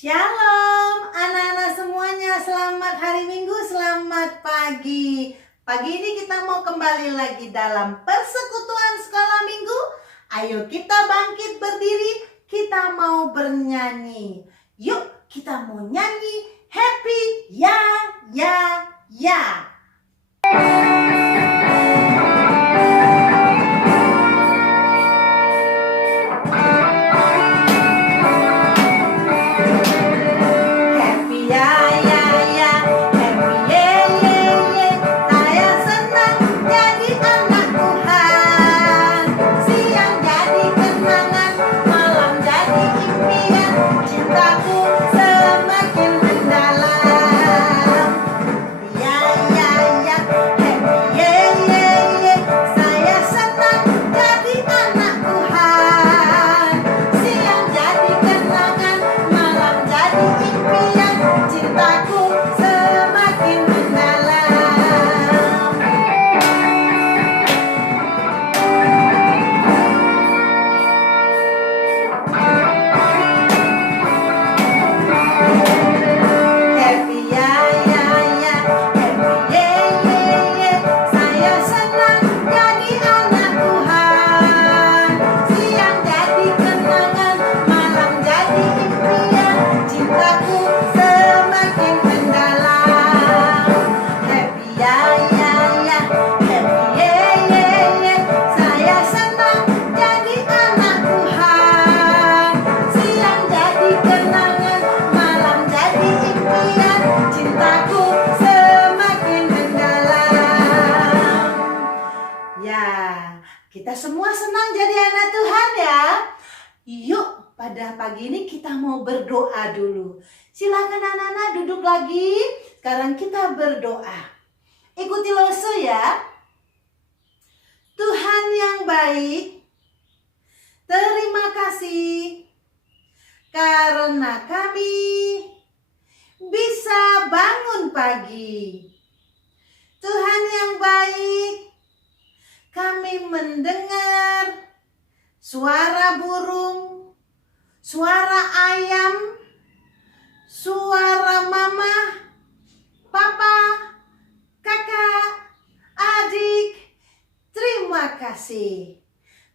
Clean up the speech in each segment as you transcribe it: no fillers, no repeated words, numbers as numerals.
Shalom anak-anak semuanya, selamat hari Minggu, selamat pagi. Pagi ini kita mau kembali lagi dalam persekutuan sekolah minggu. Ayo kita bangkit berdiri, kita mau bernyanyi. Yuk kita mau nyanyi happy ya ya ya. Kita semua senang jadi anak Tuhan ya. Yuk pada pagi ini kita mau berdoa dulu. Silakan anak-anak duduk lagi. Sekarang kita berdoa. Ikuti Loso ya. Tuhan yang baik, terima kasih karena kami bisa bangun pagi. Tuhan yang baik, kami mendengar suara burung, suara ayam, suara mama, papa, kakak, adik. Terima kasih.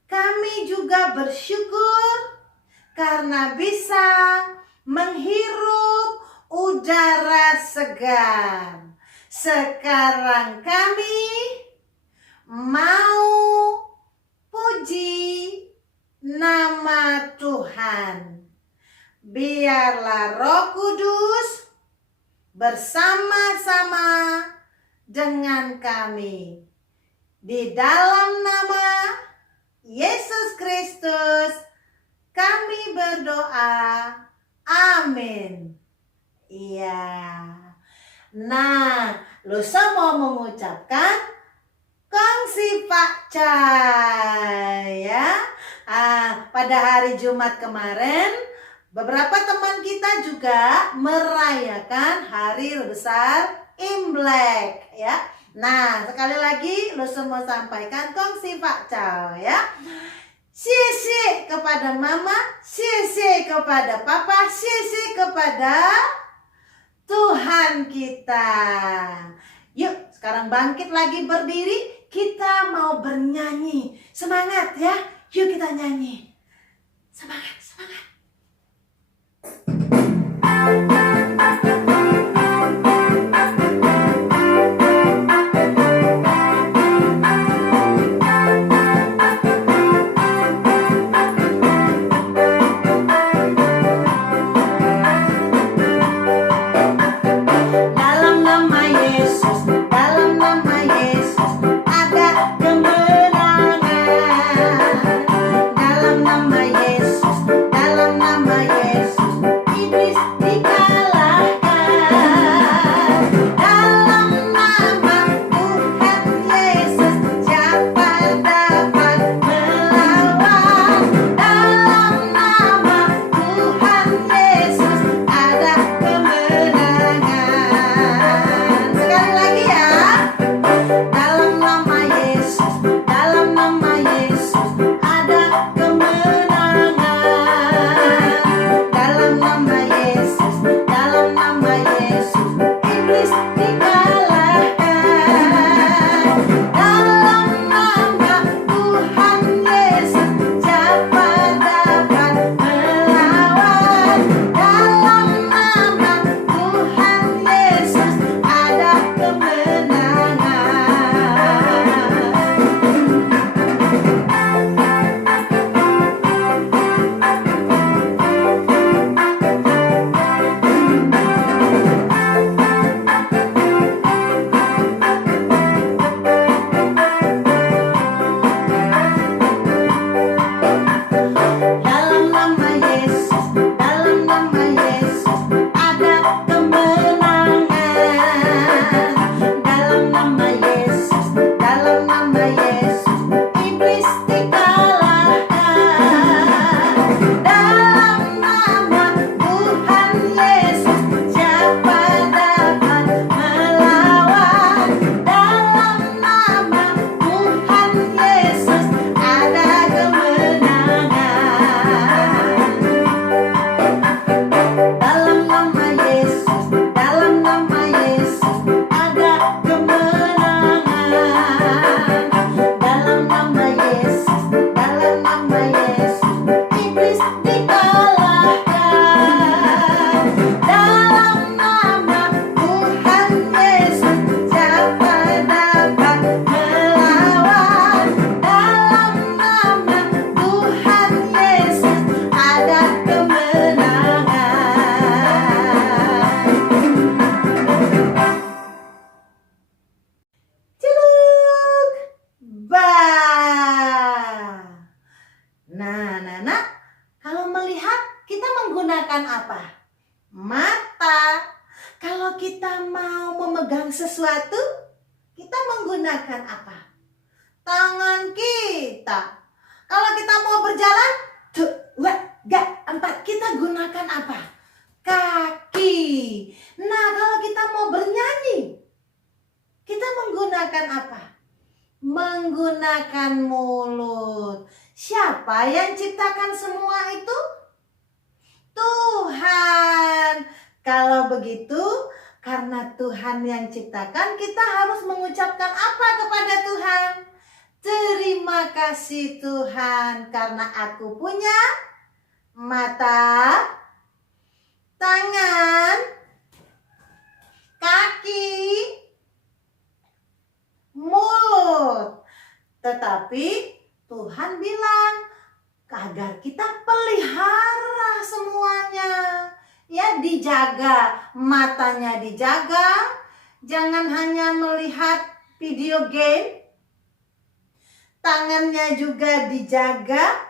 Kami juga bersyukur karena bisa menghirup udara segar. Sekarang kami mau puji nama Tuhan. Biarlah Roh Kudus bersama-sama dengan kami. Di dalam nama Yesus Kristus kami berdoa. Amin. Iya. Nah, Lusa mau mengucapkan kongsi Pak Cai ya. Pada hari Jumat kemarin beberapa teman kita juga merayakan hari besar Imlek ya. Nah, sekali lagi Lusa mau sampaikan kongsi Pak Cai ya. Sisi kepada mama, sisi kepada papa, sisi kepada Tuhan Tuhan kita. Yuk, sekarang bangkit lagi berdiri. Kita mau bernyanyi. Semangat ya. Yuk kita nyanyi. Semangat, semangat. Sesuatu, kita menggunakan apa? Tangan kita. Kalau kita mau berjalan, 2, 3, 4, kita gunakan apa? Kaki. Nah, kalau kita mau bernyanyi, kita menggunakan apa? Menggunakan mulut. Siapa yang ciptakan semua itu? Tuhan. Kalau begitu, karena Tuhan yang ciptakan, kita harus mengucapkan apa kepada Tuhan? Terima kasih Tuhan, karena aku punya mata, tangan, kaki, mulut. Tetapi Tuhan bilang agar kita pelihara semuanya. Ya, dijaga, matanya dijaga, jangan hanya melihat video game. Tangannya juga dijaga,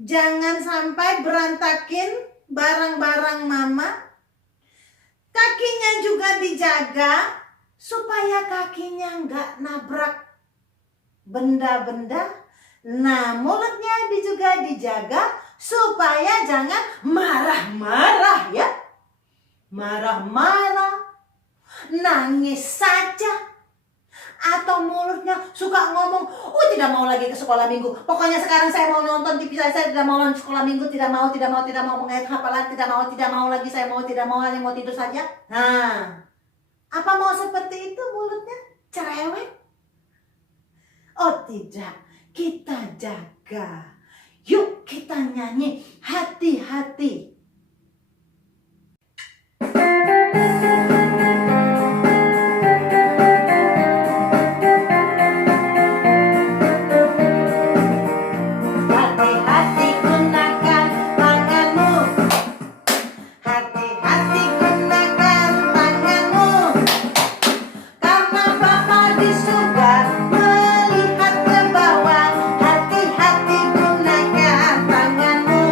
jangan sampai berantakin barang-barang mama. Kakinya juga dijaga, supaya kakinya nggak nabrak benda-benda. Nah, mulutnya juga dijaga, supaya jangan marah-marah ya. Marah-marah, nangis saja. Atau mulutnya suka ngomong, oh tidak mau lagi ke sekolah minggu. Pokoknya sekarang saya mau nonton TV, saya tidak mau nonton sekolah minggu, tidak mau mengajar hafalan, tidak mau lagi, saya mau, tidak mau, hanya mau tidur saja. Nah, tidak? Kita jaga. Yuk kita nyanyi hati-hati. Hati-hati gunakan tanganmu. Hati-hati gunakan tanganmu. Karena Bapa di surga melihat ke bawah. Hati-hati gunakan tanganmu.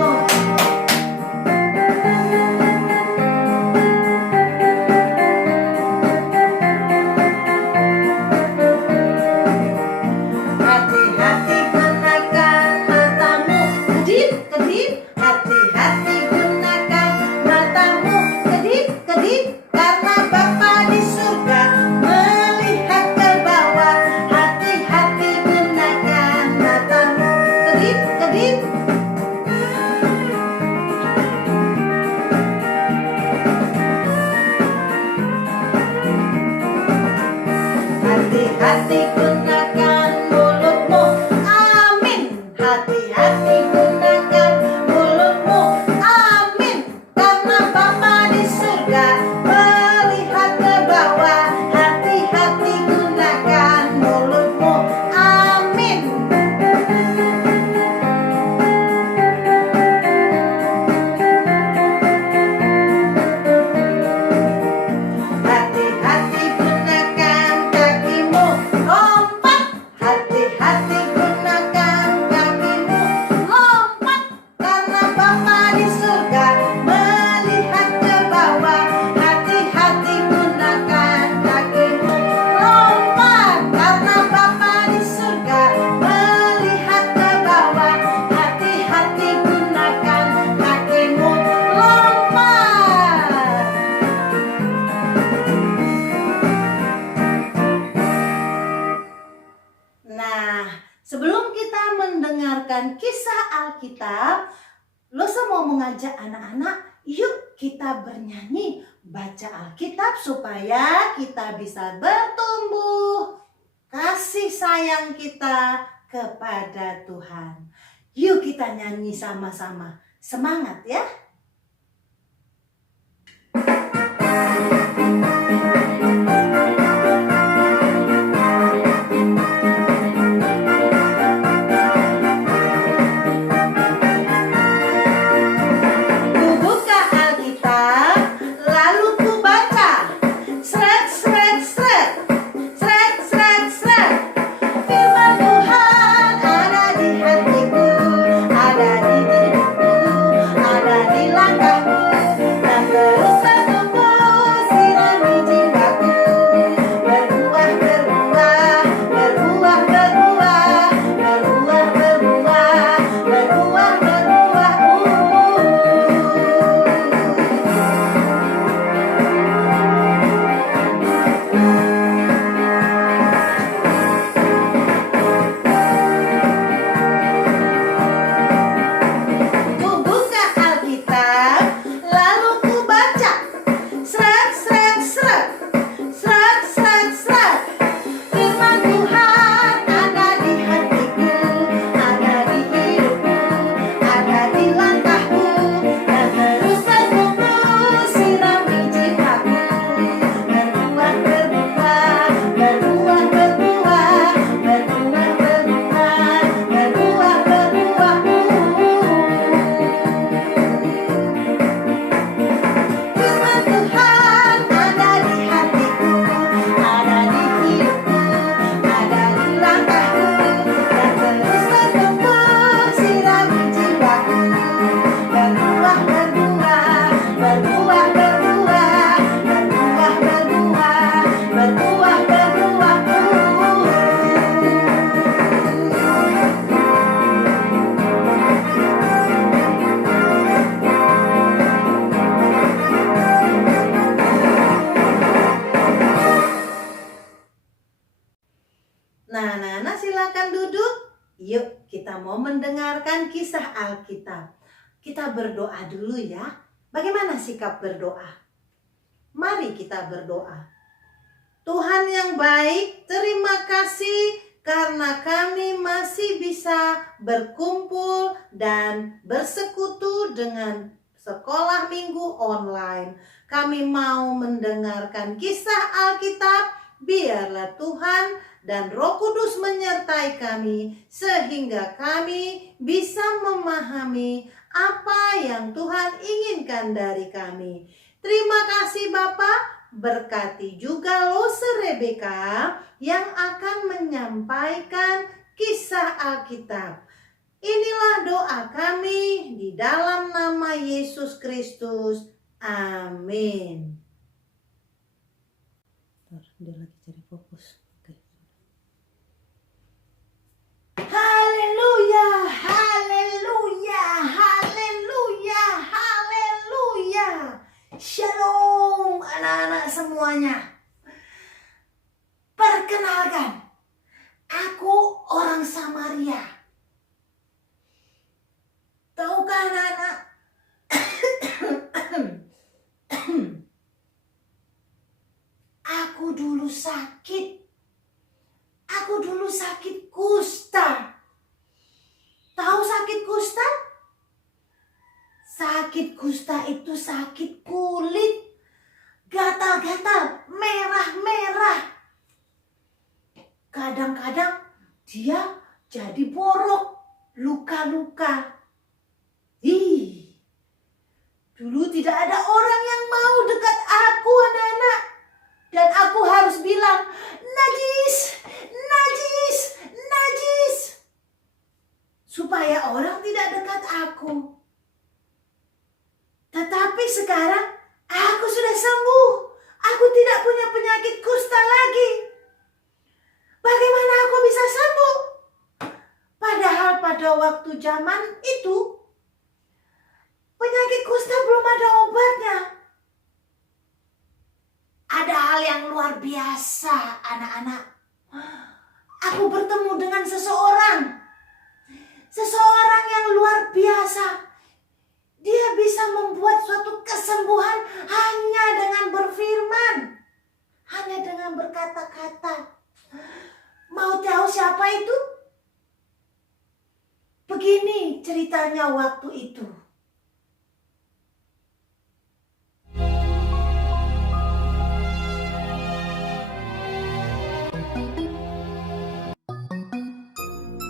Hati-hati gunakan matamu. Kedip-kedip. Hati-hati gunakan matamu. Kedip-kedip. Karena Bapa di surga melihat ke bawah. Hati-hati gunakan matamu. Kedip-kedip. Hati-hati gunakan mulutmu. Amin. Hati-hati gunakan mulutmu. Amin. Karena Bapa di surga melihat ke bawah. Hati-hati gunakan mulutmu. Amin. Hati-hati gunakan kakimu. Lompat. Hati-hati gunakan kakimu. Lompat. Karena Bapa di surga melihat ke bawah. Hati-hati gunakan kakimu. Lompat. Karena Bapa di surga melihat ke bawah. Hati-hati gunakan kakimu. Lompat. Nah, sebelum kita mendengarkan kisah Alkitab, Losa mau mengajak anak-anak, yuk kita bernyanyi, baca Alkitab supaya kita bisa bertumbuh kasih sayang kita kepada Tuhan. Yuk kita nyanyi sama-sama. Semangat ya. Ku buka Alkitab, lalu ku baca. Sret, sret, sret. Sret, sret, sret. Firman Tuhan ada di hatiku, ada di hidupku, ada di langkahku, dan terus bertumbuh sirami jiwaku. Berbuah, berbuah, berbuah, berbuah, berbuah, berbuah, berbuah, berbuah. Ku buka Alkitab, lalu ku baca. Sret, sret, sret. Sret, sret, sret. Firman Tuhan ada di hatiku, ada di hidupku, ada di langkahku, dan terus bertumbuh sirami jiwaku. Berbuah, berbuah, berbuah, berbuah, berbuah, berbuah, berbuah, berbuah. Firman Tuhan ada di hatiku, ada di hidupku, ada di langkahku, dan terus bertumbuh sirami jiwaku. Berbuah, berbuah, berbuah, berbuah, berbuah, berbuah, berbuah, berbuah. Nah, silakan duduk. Yuk, kita mau mendengarkan kisah Alkitab. Kita berdoa dulu ya. Bagaimana sikap berdoa? Mari kita berdoa. Tuhan yang baik, terima kasih karena kami masih bisa berkumpul dan bersekutu dengan sekolah minggu online. Kami mau mendengarkan kisah Alkitab. Biarlah Tuhan dan Roh Kudus menyertai kami sehingga kami bisa memahami apa yang Tuhan inginkan dari kami. Terima kasih Bapak, berkati juga Lose Rebeka yang akan menyampaikan kisah Alkitab. Inilah doa kami di dalam nama Yesus Kristus. Amin. Dia lagi cari fokus. Haleluya, haleluya, haleluya, haleluya. Shalom anak-anak semuanya. Perkenalkan, aku orang Samaria. Tahukah anak-anak? Aku dulu sakit. Aku dulu sakit kusta. Tahu sakit kusta? Sakit kusta itu sakit kulit. Gatal-gatal, merah-merah. Kadang-kadang dia jadi borok, luka-luka. Dulu tidak ada orang yang mau dekat aku, anak-anak. Dan aku harus bilang, najis, najis, najis. Supaya orang tidak dekat aku. Tetapi sekarang aku sudah sembuh. Aku tidak punya penyakit kusta lagi. Bagaimana aku bisa sembuh? Padahal pada waktu zaman itu, penyakit kusta belum ada obatnya. Ada hal yang luar biasa, anak-anak. Aku bertemu dengan seseorang. Seseorang yang luar biasa. Dia bisa membuat suatu kesembuhan hanya dengan berfirman. Hanya dengan berkata-kata. Mau tahu siapa itu? Begini ceritanya waktu itu.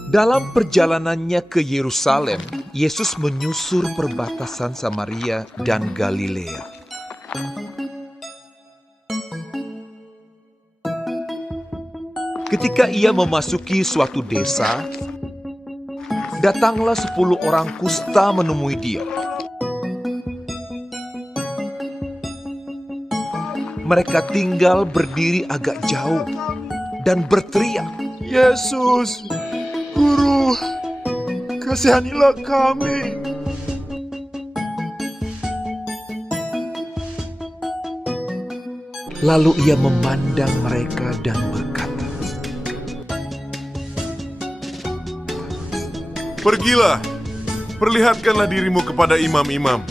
Dalam perjalanannya ke Yerusalem, Yesus menyusur perbatasan Samaria dan Galilea. Ketika ia memasuki suatu desa, datanglah 10 orang kusta menemui dia. Mereka tinggal berdiri agak jauh dan berteriak, "Yesus, Guru, kasihanilah kami." Lalu ia memandang mereka dan berkata, "Pergilah, perlihatkanlah dirimu kepada imam-imam."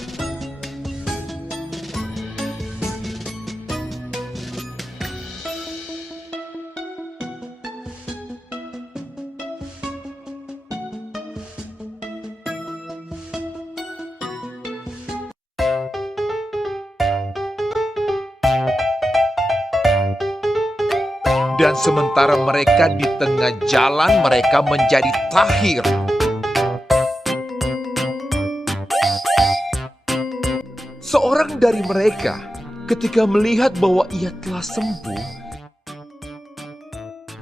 Dan sementara mereka di tengah jalan, mereka menjadi tahir. Seorang dari mereka, ketika melihat bahwa ia telah sembuh,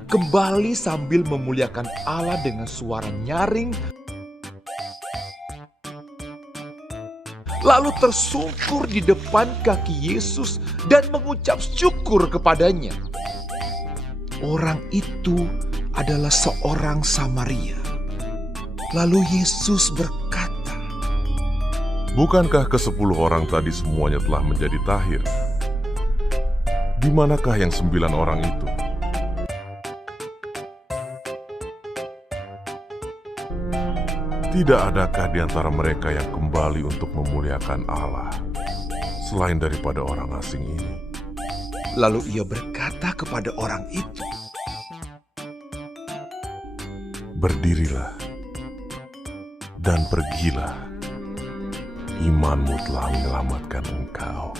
kembali sambil memuliakan Allah dengan suara nyaring, lalu tersungkur di depan kaki Yesus dan mengucap syukur kepadanya. Orang itu adalah seorang Samaria. Lalu Yesus berkata, Bukankah ke-10 orang tadi semuanya telah menjadi tahir? Di manakah yang 9 orang itu? Tidak adakah di antara mereka yang kembali untuk memuliakan Allah, selain daripada orang asing ini? Lalu ia berkata kepada orang itu, berdirilah dan pergilah. Imanmu telah menyelamatkan engkau.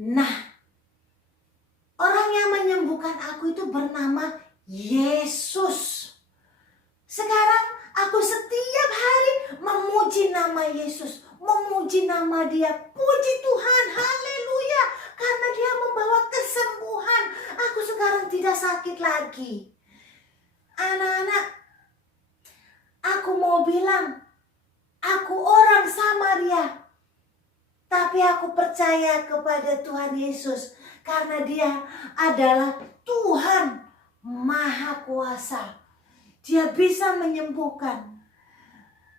Nah, orang yang menyembuhkan aku itu bernama Yesus. Sekarang aku setiap hari memuji nama Yesus, memuji nama Dia. Puji Tuhan, haleluya, karena Dia membawa kesembuhan. Aku sekarang tidak sakit lagi. Anak-anak, aku mau bilang, aku orang Samaria, tapi aku percaya kepada Tuhan Yesus karena Dia adalah Tuhan Maha Kuasa. Dia bisa menyembuhkan.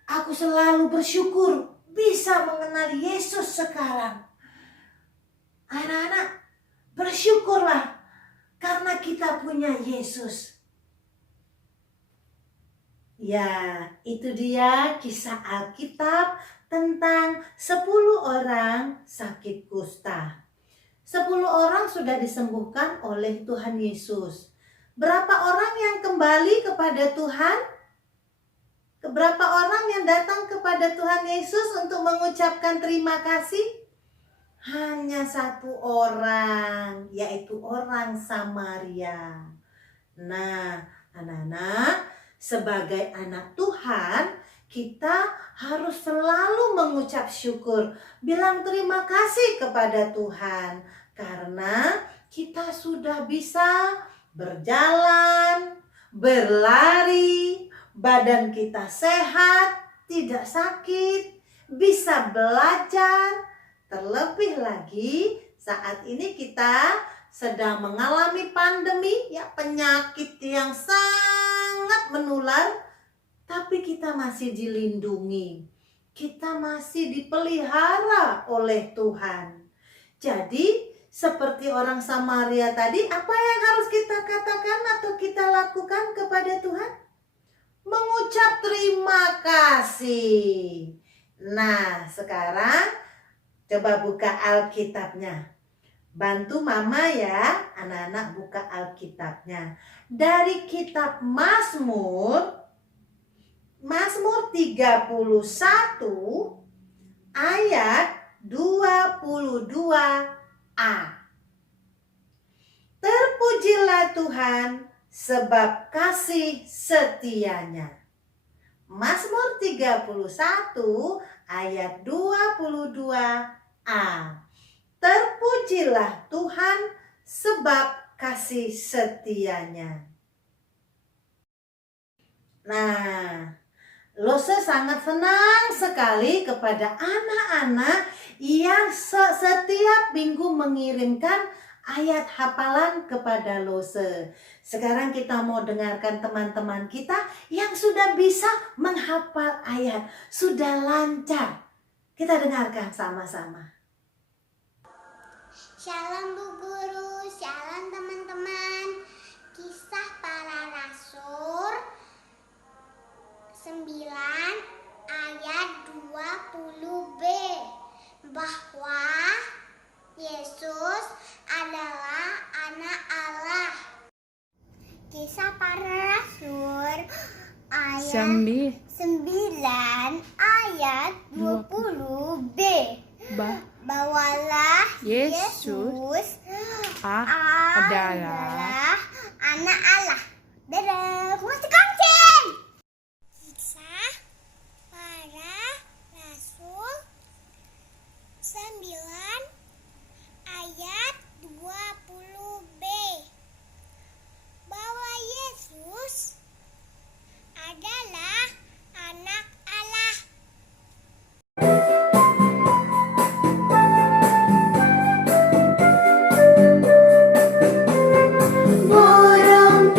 Aku selalu bersyukur bisa mengenal Yesus sekarang. Anak-anak, bersyukurlah karena kita punya Yesus. Ya, itu dia kisah Alkitab tentang 10 orang sakit kusta. 10 orang sudah disembuhkan oleh Tuhan Yesus. Berapa orang yang kembali kepada Tuhan? Berapa orang yang datang kepada Tuhan Yesus untuk mengucapkan terima kasih? Hanya 1 orang, yaitu orang Samaria. Nah, anak-anak, sebagai anak Tuhan, kita harus selalu mengucap syukur, bilang terima kasih kepada Tuhan, karena kita sudah bisa berjalan, berlari, badan kita sehat, tidak sakit, bisa belajar. Terlebih lagi saat ini kita sedang mengalami pandemi, ya, penyakit yang sangat menular, tapi kita masih dilindungi. Kita masih dipelihara oleh Tuhan. Jadi seperti orang Samaria tadi, apa yang harus kita katakan atau kita lakukan kepada Tuhan? Mengucap terima kasih. Nah, sekarang coba buka Alkitabnya. Bantu mama ya, anak-anak buka Alkitabnya. Dari kitab Mazmur 31 ayat 22a. Terpujilah Tuhan sebab kasih setianya. Mazmur 31 ayat 22a. Terpujilah Tuhan sebab kasih setianya. Nah, Lose sangat senang sekali kepada anak-anak yang setiap minggu mengirimkan ayat hafalan kepada Lose. Sekarang kita mau dengarkan teman-teman kita yang sudah bisa menghafal ayat, sudah lancar. Kita dengarkan sama-sama. Shalom Bu Guru, shalom teman-teman. Kisah para Rasul 9 ayat 20b, bahwa Yesus adalah anak Allah. Kisah para Rasul ayat 9 ayat 20b, bawalah Yesus adalah anak Allah. Dadah, musik kancing. Kisah para Rasul 9 ayat 20b, bahwa Yesus adalah anak Allah. Burung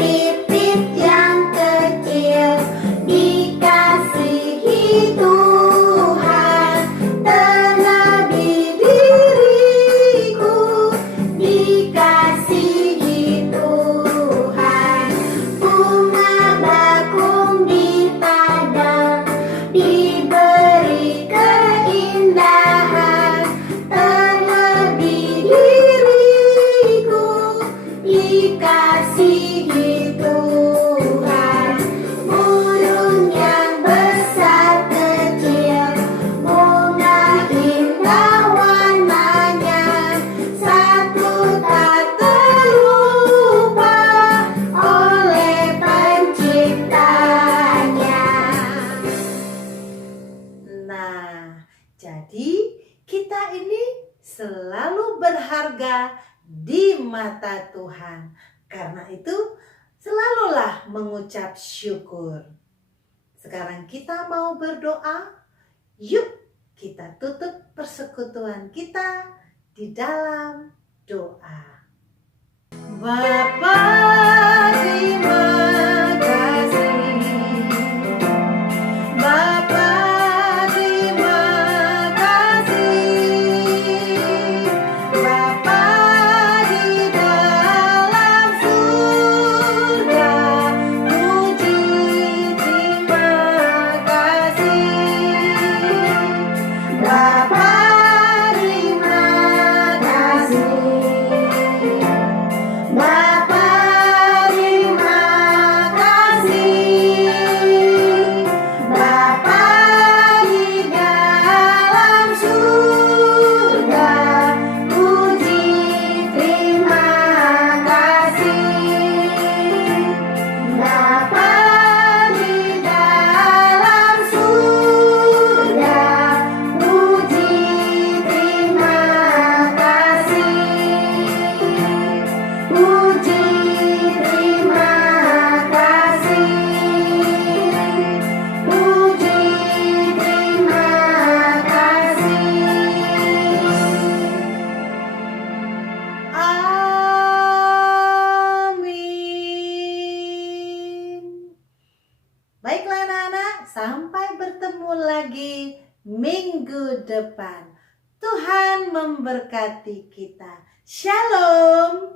berharga di mata Tuhan. Karena itu, selalulah mengucap syukur. Sekarang kita mau berdoa. Yuk kita tutup persekutuan kita di dalam doa. Bapa, terima kasih. Bapa, terima kasih. Bapa di dalam surga, puji terima kasih. Bapa, terima kasih. Bapa, terima kasih. Bapa di dalam surga, puji terima kasih. Bapa di dalam surga, puji terima kasih. Puji terima kasih. Puji terima kasih. Amin. Baiklah anak-anak, sampai bertemu lagi minggu depan. Tuhan memberkati kita. Shalom.